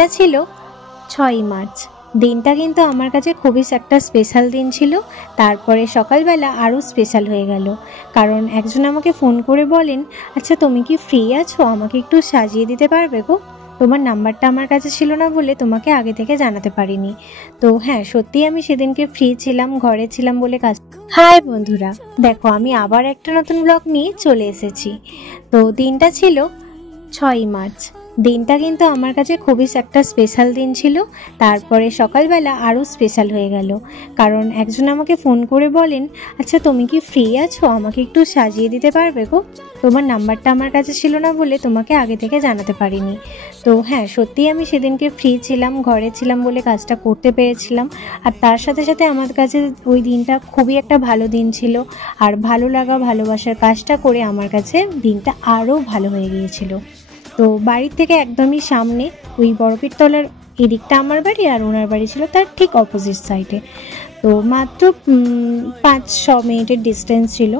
দিনটা ছিল 6ই মার্চ। দিনটা কিন্তু আমার কাছে খুবই একটা স্পেশাল দিন ছিল। তারপরে সকালবেলা আরও স্পেশাল হয়ে গেল, কারণ একজন আমাকে ফোন করে বলেন, আচ্ছা তুমি কি ফ্রি আছো, আমাকে একটু সাজিয়ে দিতে পারবে গো? তোমার নাম্বারটা আমার কাছে ছিল না বলে তোমাকে আগে থেকে জানাতে পারিনি। তো হ্যাঁ, সত্যিই আমি সেদিনকে ফ্রি ছিলাম, ঘরে ছিলাম বলে কাজ। হাই বন্ধুরা, দেখো আমি আবার একটা নতুন ব্লগ নিয়ে চলে এসেছি। তো দিনটা ছিল 6ই মার্চ। দিনটা কিন্তু আমার কাছে খুবই একটা স্পেশাল দিন ছিল। তারপরে সকালবেলা আরও স্পেশাল হয়ে গেল, কারণ একজন আমাকে ফোন করে বলেন, আচ্ছা তুমি কি ফ্রি আছো, আমাকে একটু সাজিয়ে দিতে পারবে গো? তোমার নাম্বারটা আমার কাছে ছিল না বলে তোমাকে আগে থেকে জানাতে পারিনি। তো হ্যাঁ, সত্যিই আমি সেদিনকে ফ্রি ছিলাম, ঘরে ছিলাম বলে কাজটা করতে পেরেছিলাম। আর তার সাথে সাথে আমার কাছে ওই দিনটা খুবই একটা ভালো দিন ছিল। আর ভালো লাগা ভালোবাসার কাজটা করে আমার কাছে দিনটা আরও ভালো হয়ে গিয়েছিল। তো বাড়ির থেকে একদমই সামনে, ওই বড়পীরতলার এদিকটা আমার বাড়ি, আর ওনার বাড়ি ছিল তার ঠিক অপোজিট সাইডে। তো মাত্র 5-6 মিনিটের ডিস্টেন্স ছিল।